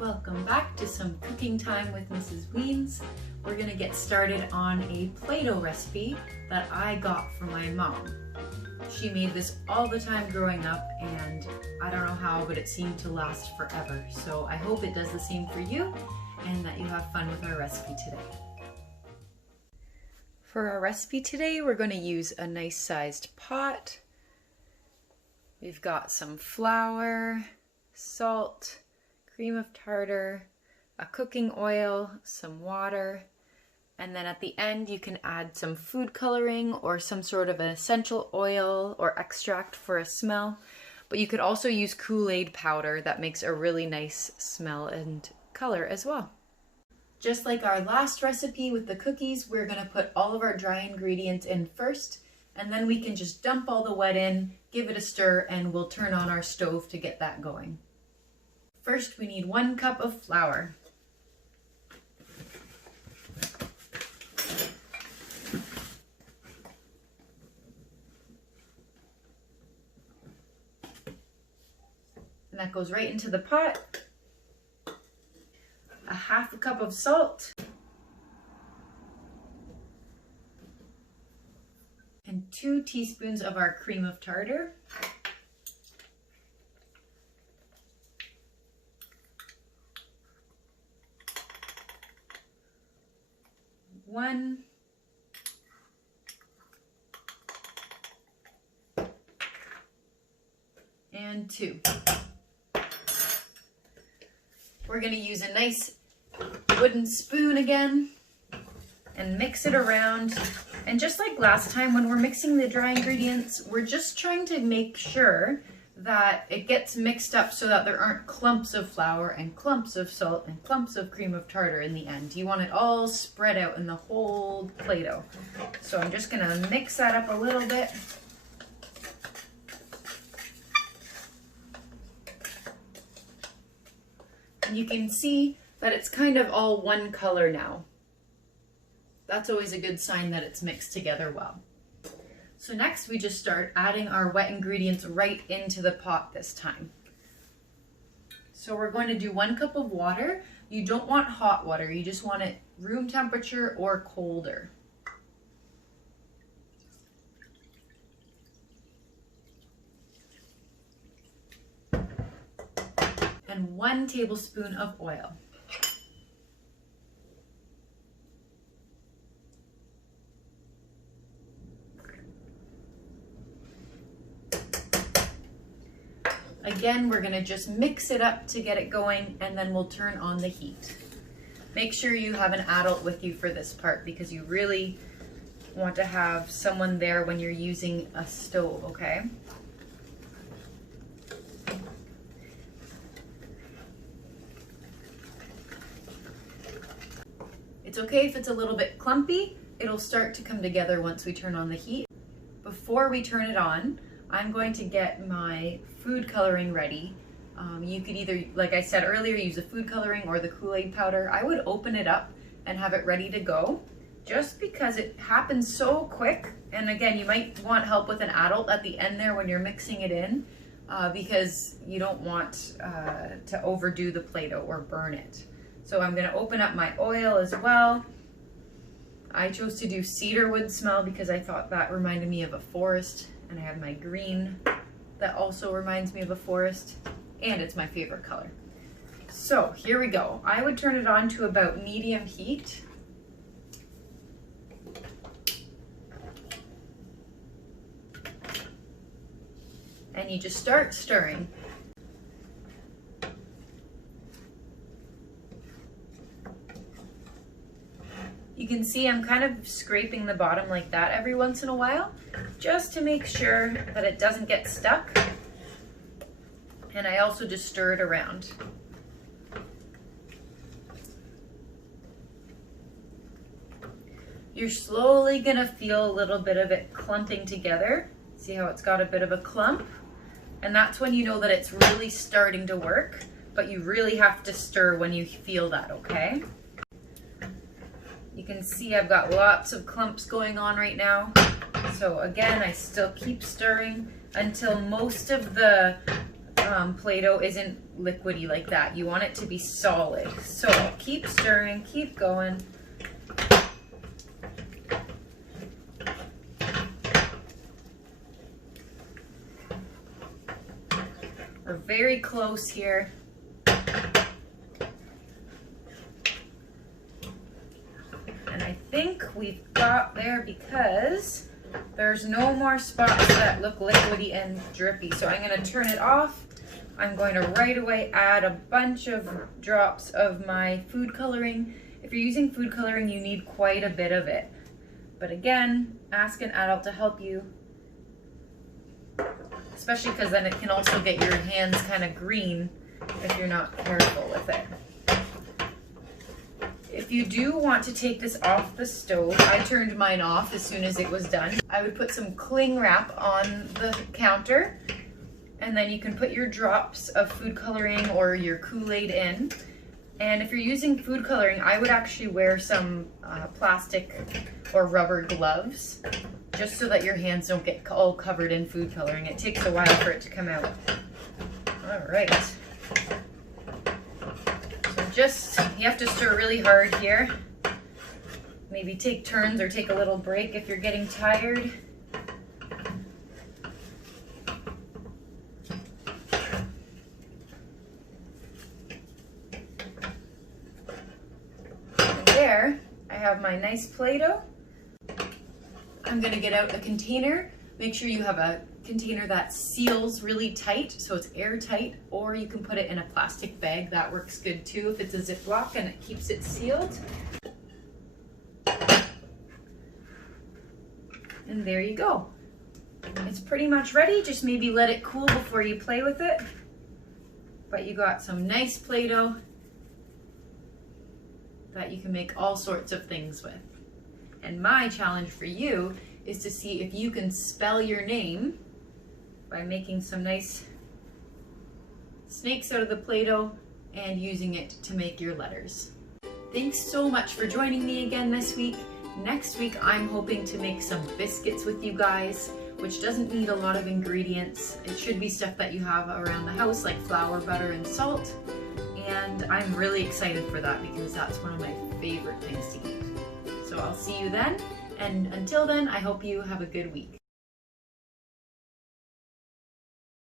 Welcome back to some cooking time with Mrs. Wiens. We're gonna get started on a Play-Doh recipe that I got from my mom. She made this all the time growing up and I don't know how, but it seemed to last forever. So I hope it does the same for you and that you have fun with our recipe today. For our recipe today, we're going to use a nice sized pot. We've got some flour, salt, cream of tartar, a cooking oil, some water, and then at the end you can add some food coloring or some sort of an essential oil or extract for a smell. But you could also use Kool-Aid powder that makes a really nice smell and color as well. Just like our last recipe with the cookies, we're going to put all of our dry ingredients in first, and then we can just dump all the wet in, give it a stir, and we'll turn on our stove to get that going. First, we need 1 cup of flour. And that goes right into the pot. A 1/2 cup of salt. And 2 teaspoons of our cream of tartar. One. And 2. We're going to use a nice wooden spoon again and mix it around. And just like last time when we're mixing the dry ingredients, we're just trying to make sure that it gets mixed up so that there aren't clumps of flour and clumps of salt and clumps of cream of tartar in the end. You want it all spread out in the whole Play-Doh. So I'm just going to mix that up a little bit. And you can see that it's kind of all one color now. That's always a good sign that it's mixed together well. So next we just start adding our wet ingredients right into the pot this time. So we're going to do 1 cup of water. You don't want hot water, you just want it room temperature or colder. And 1 tablespoon of oil. Again, we're going to just mix it up to get it going, and then we'll turn on the heat. Make sure you have an adult with you for this part because you really want to have someone there when you're using a stove, okay? It's okay if it's a little bit clumpy. It'll start to come together once we turn on the heat. Before we turn it on, I'm going to get my food coloring ready. You could either, like I said earlier, use the food coloring or the Kool-Aid powder. I would open it up and have it ready to go just because it happens so quick. And again, you might want help with an adult at the end there when you're mixing it in because you don't want to overdo the Play-Doh or burn it. So I'm going to open up my oil as well. I chose to do cedarwood smell because I thought that reminded me of a forest. And I have my green that also reminds me of a forest, and it's my favorite color. So here we go. I would turn it on to about medium heat. And you just start stirring. You can see I'm kind of scraping the bottom like that every once in a while, just to make sure that it doesn't get stuck. And I also just stir it around. You're slowly gonna feel a little bit of it clumping together. See how it's got a bit of a clump? And that's when you know that it's really starting to work, but you really have to stir when you feel that, okay? You can see I've got lots of clumps going on right now. So again, I still keep stirring until most of the Play-Doh isn't liquidy like that. You want it to be solid. So keep stirring, keep going. We're very close here. And I think we've got there because there's no more spots that look liquidy and drippy. So I'm going to turn it off. I'm going to right away add a bunch of drops of my food coloring. If you're using food coloring, you need quite a bit of it. But again, ask an adult to help you, especially because then it can also get your hands kind of green if you're not careful with it. If you do want to take this off the stove, I turned mine off as soon as it was done. I would put some cling wrap on the counter, and then you can put your drops of food coloring or your Kool-Aid in. And if you're using food coloring, I would actually wear some plastic or rubber gloves, just so that your hands don't get all covered in food coloring. It takes a while for it to come out. All right. So you have to stir really hard here. Maybe take turns or take a little break if you're getting tired. And there, I have my nice Play-Doh. I'm gonna get out a container. Make sure you have a container that seals really tight, so it's airtight, or you can put it in a plastic bag. That works good too if it's a Ziploc and it keeps it sealed. And there you go. It's pretty much ready. Just maybe let it cool before you play with it. But you got some nice Play-Doh that you can make all sorts of things with. And my challenge for you is to see if you can spell your name by making some nice snakes out of the Play-Doh and using it to make your letters. Thanks so much for joining me again this week. Next week, I'm hoping to make some biscuits with you guys, which doesn't need a lot of ingredients. It should be stuff that you have around the house, like flour, butter, and salt. And I'm really excited for that because that's one of my favorite things to eat. So I'll see you then. And until then, I hope you have a good week.